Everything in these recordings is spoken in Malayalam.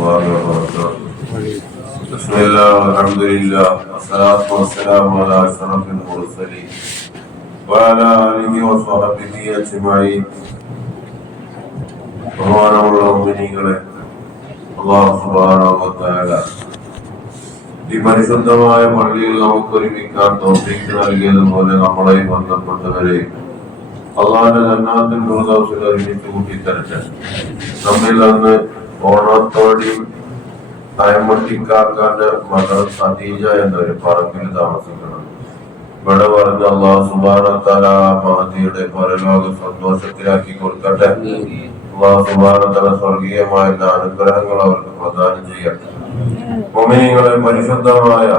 الله وبركاته بسم الله والحمد لله والصلاة والسلام على أشرف المرسلين وعلى آله وصحبه أجمعين ബഹുമാനമുള്ള മുഅ്മിനീങ്ങളെ അല്ലാഹു സുബ്ഹാനഹു വ തആല ഈ പരിശുദ്ധമായ പള്ളിയിൽ നമുക്ക് ഒരുമിക്കാൻ തോഫീക്ക് നൽകിയതുപോലെ നമ്മളെയും ബന്ധപ്പെട്ടവരെയും അള്ളാഹിന്റെ ജന്നാത്തിൽ ഫിർദൗസിൽ ഒരുമിച്ച് കൂട്ടി തരട്ടെ നമ്മിൽ അന്ന് ഓണത്തോടെയും അയമുട്ടിക്കാക്കാന്റെ മകൾ ഖദീജ എന്നൊരു പറമ്പിൽ താമസിക്കണം ഇവിടെ പറഞ്ഞ അള്ളാഹു സുബാനത്തല മഹദിയുടെ പരലോക സന്തോഷത്തിലാക്കി കൊടുക്കട്ടെ. അള്ളാഹു സുബാനത്തല സ്വർഗീയമായ അനുഗ്രഹങ്ങൾ അവർക്ക് പ്രദാനം ചെയ്യട്ടെ. മുഅ്മിനീങ്ങളെ പരിശുദ്ധമായ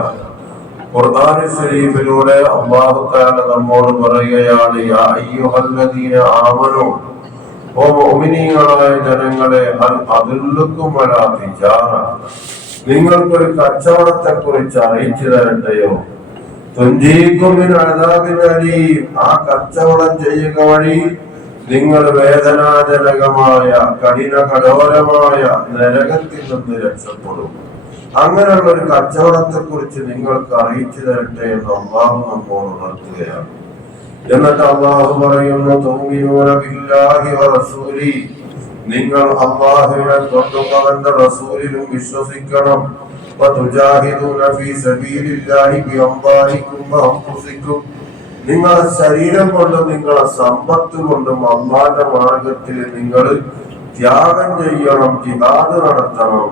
ഖുർആൻ ശരീഫിലൂടെ അല്ലാഹു തആല നമ്മോട് പറയുകയാണ് യാ അയ്യുഹല്ലദീന ആമനു ഓ ജനങ്ങളെ തിജാറ നിങ്ങൾക്കൊരു കച്ചവടത്തെ കുറിച്ച് അറിയിച്ചു തരട്ടെയോ തുഞ്ചീക്കും മിൻ അദാബിൻ ആ കച്ചവടം ചെയ്യുക വഴി നിങ്ങൾ വേദനാജനകമായ കഠിന കഠോരമായ നരകത്തിൽ നിന്ന് രക്ഷപ്പെടും. അങ്ങനെയുള്ള ഒരു കച്ചവടത്തെ കുറിച്ച് നിങ്ങൾക്ക് അറിയിച്ചു തരട്ടെ എന്ന് അള്ളാഹു നമ്മോട് ഉണർത്തുകയാണ്. എന്നിട്ട് അള്ളാഹു പറയുന്നു തുമ്മിനൂന ബില്ലാഹി വറസൂലി നിങ്ങൾ അള്ളാഹുവിനെ കൊണ്ടും അവന്റെ റസൂലിലും വിശ്വസിക്കണം. വതുജാഹിദൂന ഫീ സബീലില്ലാഹി ബിഅംവാലിക്കും വഅൻഫുസിക്കും നിങ്ങളെ ശരീരം കൊണ്ടും നിങ്ങളെ സമ്പത്ത് കൊണ്ടും അള്ളാന്റെ മാർഗത്തിൽ നിങ്ങൾ ത്യാഗം ചെയ്യണം ജിഹാദ് നടത്തണം.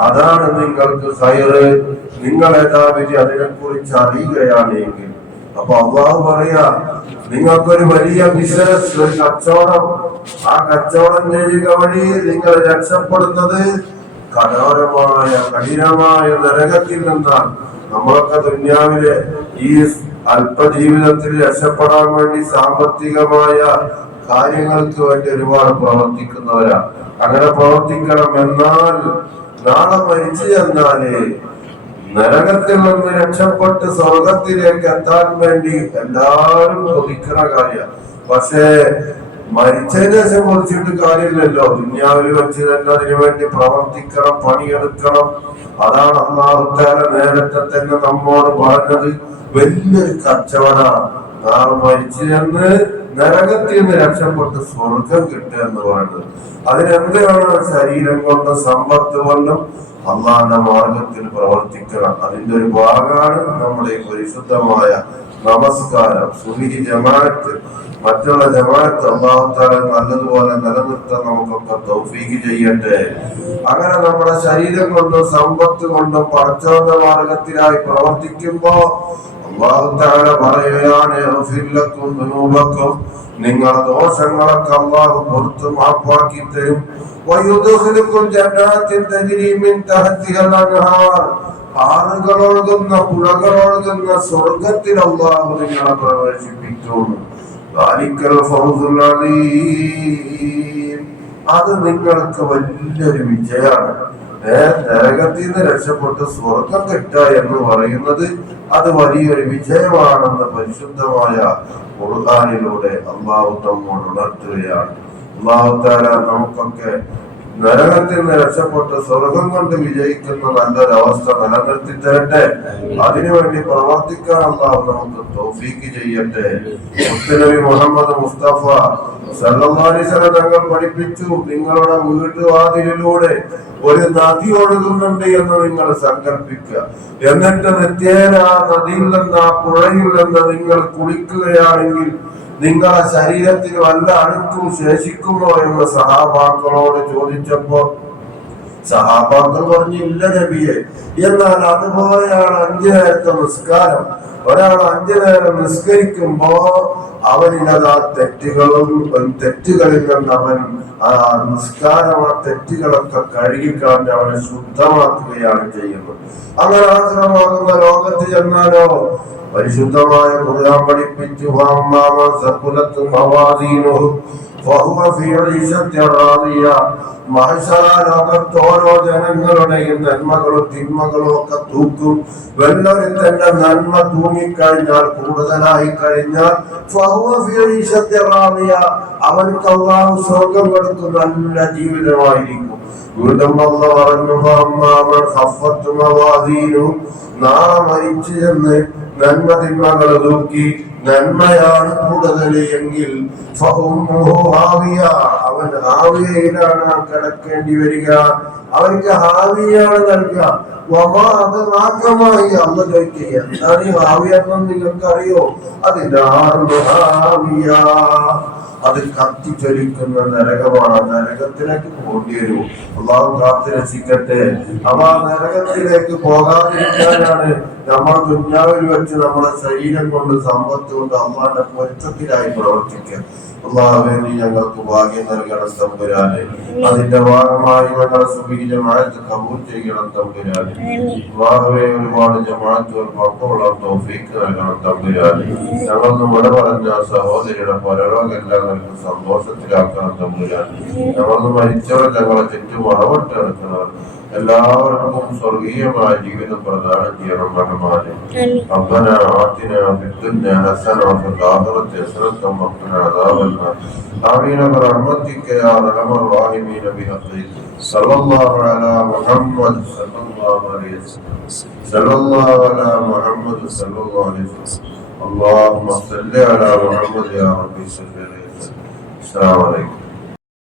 അതാണ് നിങ്ങൾക്ക് ഹൈറ് നിങ്ങൾ യഥാവിധി അതിനെക്കുറിച്ച് അറിയുകയാണെങ്കിൽ. അപ്പൊ അള്ളാഹു പറയാ നിങ്ങൾക്കൊരു വലിയ ബിസിനസ് ഒരു കച്ചവടം. ആ കച്ചവടം ചെയ്യുക വഴി നിങ്ങൾ രക്ഷപ്പെടുന്നത് കഠോരമായ കഠിനമായ നരകത്തിൽ നിന്നാണ്. നമ്മളൊക്കെ ദുന്യാവിലെ ഈ അല്പജീവിതത്തിൽ രക്ഷപ്പെടാൻ വേണ്ടി സാമ്പത്തികമായ കാര്യങ്ങൾക്ക് വേണ്ടി ഒരുപാട് പ്രവർത്തിക്കുന്നവരാ അങ്ങനെ പ്രവർത്തിക്കണം എന്നാൽ നാളെ മരിച്ചു ചെന്നാൽ നരകത്തിൽ നിന്ന് രക്ഷപ്പെട്ട് സ്വർഗത്തിലേക്ക് എത്താൻ വേണ്ടി എല്ലാവരും കൊതിക്കുന്ന കാര്യ പക്ഷേ മരിച്ചതിന് ശേഷം കുറിച്ചിട്ട് കാര്യമില്ലല്ലോ. ദുന്യാവിൽ വെച്ച് തന്നെ അതിനു വേണ്ടി പ്രവർത്തിക്കണം പണിയെടുക്കണം. അതാണ് അള്ളാഹുത്താല നേരത്തെ തന്നെ നമ്മോട് പറഞ്ഞത്. വലിയൊരു കച്ചവടമാണ്. നാളെ മരിച്ചു ചെന്ന് നരകത്തിൽ നിന്ന് രക്ഷപ്പെട്ട് സ്വർഗം കിട്ടുക എന്ന് പറയുന്നത്. അതിനെന്താണ് ശരീരം കൊണ്ടും സമ്പത്ത് കൊണ്ടും അള്ളാന്റെ മാർഗത്തിൽ പ്രവർത്തിക്കണം. അതിന്റെ ഒരു ഭാഗമാണ് നമ്മുടെ പരിശുദ്ധമായ നമസ്കാരം. സുഹി ജമാഅത്ത് മറ്റുള്ള ജമാഅത്ത് അള്ളാഹുത്താല നല്ലതുപോലെ നിലനിർത്താൻ നമുക്കൊക്കെ തൗഫീക്ക് ചെയ്യട്ടെ. അങ്ങനെ നമ്മുടെ ശരീരം കൊണ്ടും സമ്പത്ത് കൊണ്ടും പടച്ചവന്റെ മാർഗത്തിലായി പ്രവർത്തിക്കുമ്പോ അള്ളാഹുത്താല പറയുകയാണ് "യഗ്ഫിർ ലക്കും ദുനൂബക്കും." നിങ്ങളുടെ ദോഷങ്ങളൊക്കെ അള്ളാഹു പുറത്ത് മാപ്പാക്കി തരും പുഴകൾ ഒഴുകുന്ന സ്വർഗത്തിൽ അള്ളാഹു നിങ്ങളെ അലീം. അത് നിങ്ങൾക്ക് വലിയൊരു വിജയമാണ് നരകത്തിൽ നിന്ന് രക്ഷപ്പെട്ട് സ്വർഗം കിട്ടുക എന്ന് പറയുന്നത് അത് വലിയൊരു വിജയമാണെന്ന് പരിശുദ്ധമായ ഖുർആനിലൂടെ അള്ളാഹു നമ്മോട് ഉണർത്തുകയാണ്. അള്ളാഹു താല നമുക്കൊക്കെ നരകത്തിൽ നിന്ന് രക്ഷപ്പെട്ട് സ്വർഗം കൊണ്ട് വിജയിക്കുന്ന നല്ലൊരവസ്ഥ നിലനിർത്തി തരട്ടെ അതിനുവേണ്ടി പ്രവർത്തിക്കാൻ അള്ളാഹു നമുക്ക് തോഫീക്ക് ചെയ്യട്ടെ. മുത്തനബി മുഹമ്മദ് മുസ്തഫ സല്ലല്ലാഹു തങ്ങൾ പഠിപ്പിച്ചു. നിങ്ങളുടെ വീട്ടുവാതിലിലൂടെ ഒരു നദി ഒഴുകുന്നുണ്ട് എന്ന് നിങ്ങൾ സങ്കല്പിക്കുക. എന്നിട്ട് നിത്യേന ആ നദിയിൽ നിന്ന് ആ പുഴയിൽ നിന്ന് നിങ്ങൾ കുളിക്കുകയാണെങ്കിൽ നിങ്ങളുടെ ശരീരത്തിൽ വല്ല അഴുക്കും ശേഷിക്കുമോ എന്ന് സഹാബാക്കളോട് ചോദിച്ചപ്പോ സഹാബാക്കൾ പറഞ്ഞു ഇല്ല നബിയെ എന്നാൽ അതുപോലെയാണ് അഞ്ചു നേരത്തെ നിസ്കാരം. ഒരാൾ അഞ്ചു നേരം നിസ്കരിക്കുമ്പോ അവനിലത് ആ തെറ്റുകളും തെറ്റുകളിൽ നിന്ന് അവൻ ആ നിസ്കാരം ആ തെറ്റുകളൊക്കെ കഴുകിക്കളഞ്ഞ് അവനെ ശുദ്ധമാക്കുകയാണ് ചെയ്യുന്നത്. അങ്ങനെ ആശ്രമാകുന്ന ലോകത്ത് ചെന്നാലോ പരിശുദ്ധമായ ഖുർആൻ പഠിപ്പിച്ചു ഫഅമ്മാമ സഖുലത്ത് മവാസീനുഹു ഫഹുവ ഫീ ഈശത്തി റാദിയ. മഹശരാലോകത്ത് ഓരോ ജനങ്ങളുടെയും നന്മകളും തിന്മകളും ഒക്കെ തൂക്കും. വെല്ലൊരുത്തന്റെ നന്മ തൂങ്ങിക്കഴിഞ്ഞാൽ കൂടുതലായി കഴിഞ്ഞാൽ ഫഹുവ ഫീ ഈശത്തി റാദിയ. അവൻ അല്ലാഹു സ്വർഗം കൊടുത്തു നല്ല ജീവിതമായിരിക്കും. അല്ല പറഞ്ഞു നന്മ നന്മയാണ് കൂടുതൽ എങ്കിൽ അവൻ ഹാവിയയിലാണ് കിടക്കേണ്ടി വരിക. അവർക്ക് ഹാവിയാണ് നൽകുക. അല്ല ചോദിക്കുക. എന്താണ് ഈ ഹാവിയ എന്ന് നിങ്ങൾക്ക് അറിയോ അതിനാണ് ഹാവിയ. അത് കത്തിച്ചൊലിക്കുന്ന നരകമാണ്. നരകത്തിലേക്ക് പോകേണ്ടി വരും. അള്ളാഹു കാത്തു രക്ഷിക്കട്ടെ ആ നരകത്തിലേക്ക് പോകാതിരിക്കാനാണ് നമ്മൾ ദുഞ്ഞാവിൽ വെച്ച് നമ്മുടെ ശരീരം കൊണ്ട് സമ്പത്ത് കൊണ്ട് അള്ളാന്റെ പൊരുത്തത്തിലായി പ്രവർത്തിക്കുക. അള്ളാഹുവേണ്ടി ഞങ്ങൾക്ക് ഭാഗ്യം നൽകണം തമ്പുരാനെ. അതിന്റെ ഭാഗമായി ഞങ്ങളെ സുബീജമായിട്ട് കബൂർ ചെയ്യണം തമ്പുരാനെ. അള്ളാഹുവേ ഒരുപാട് ജമാഅത്തുകൾ പക്വമുള്ള തോഫീക്ക് നൽകണം തമ്പുരാനെ. ഞങ്ങളൊന്ന് വിട പറഞ്ഞ സഹോദരിയുടെ പരലോകെല്ലാം നമുക്ക് സന്തോഷത്തിലാക്കണം തമ്പുരാനെ. ഞങ്ങളൊന്ന് മരിച്ചവർ ഞങ്ങളെ ചുറ്റും അളവട്ടെടുക്കണം എടുക്കണം എല്ലാവർക്കും സ്വർഗീയമായ ജീവിതം പ്രദാനം ചെയ്യണം റഹ്മാനെ ربنا آتنا في الدنيا حسنة وفي الآخرة حسنة وقنا عذاب النار آمين برحمتك يا أرحم الراحمين بحقك صلى الله على محمد صلى الله عليه وسلم صلى الله على محمد صلى الله عليه وسلم اللهم صل على محمد يا ربي صل عليه وسلم السلام عليكم